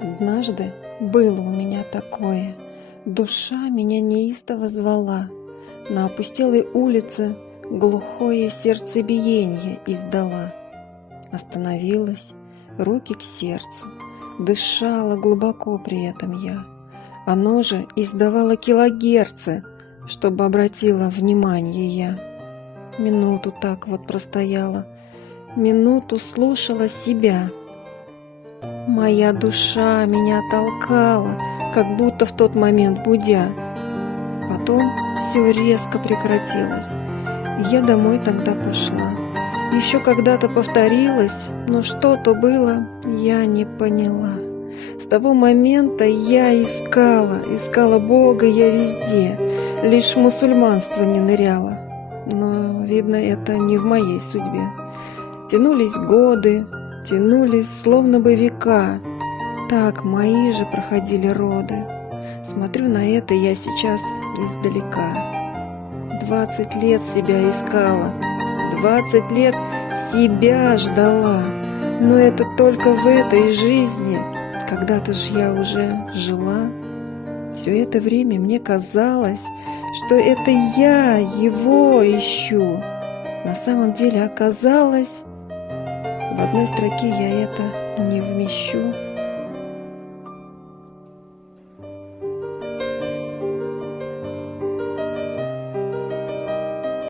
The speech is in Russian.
Однажды было у меня такое. Душа меня неистово звала. На опустелой улице глухое сердцебиение издала. Остановилась, руки к сердцу, дышала глубоко при этом я. Оно же издавало килогерцы, чтобы обратила внимание я. Минуту так вот простояла, минуту слушала себя. Моя душа меня толкала, как будто в тот момент будя. Потом все резко прекратилось, и я домой тогда пошла. Еще когда-то повторилось, но что-то было, я не поняла. С того момента я искала Бога я везде, лишь в мусульманство не ныряла. Но, видно, это не в моей судьбе. Тянулись годы, тянулись словно бы века. Так мои же проходили роды. Смотрю на это я сейчас издалека. 20 лет себя искала, 20 лет себя ждала. Но это только в этой жизни, когда-то ж я уже жила. Все это время мне казалось, что это я его ищу. На самом деле оказалось, в одной строке я это не вмещу.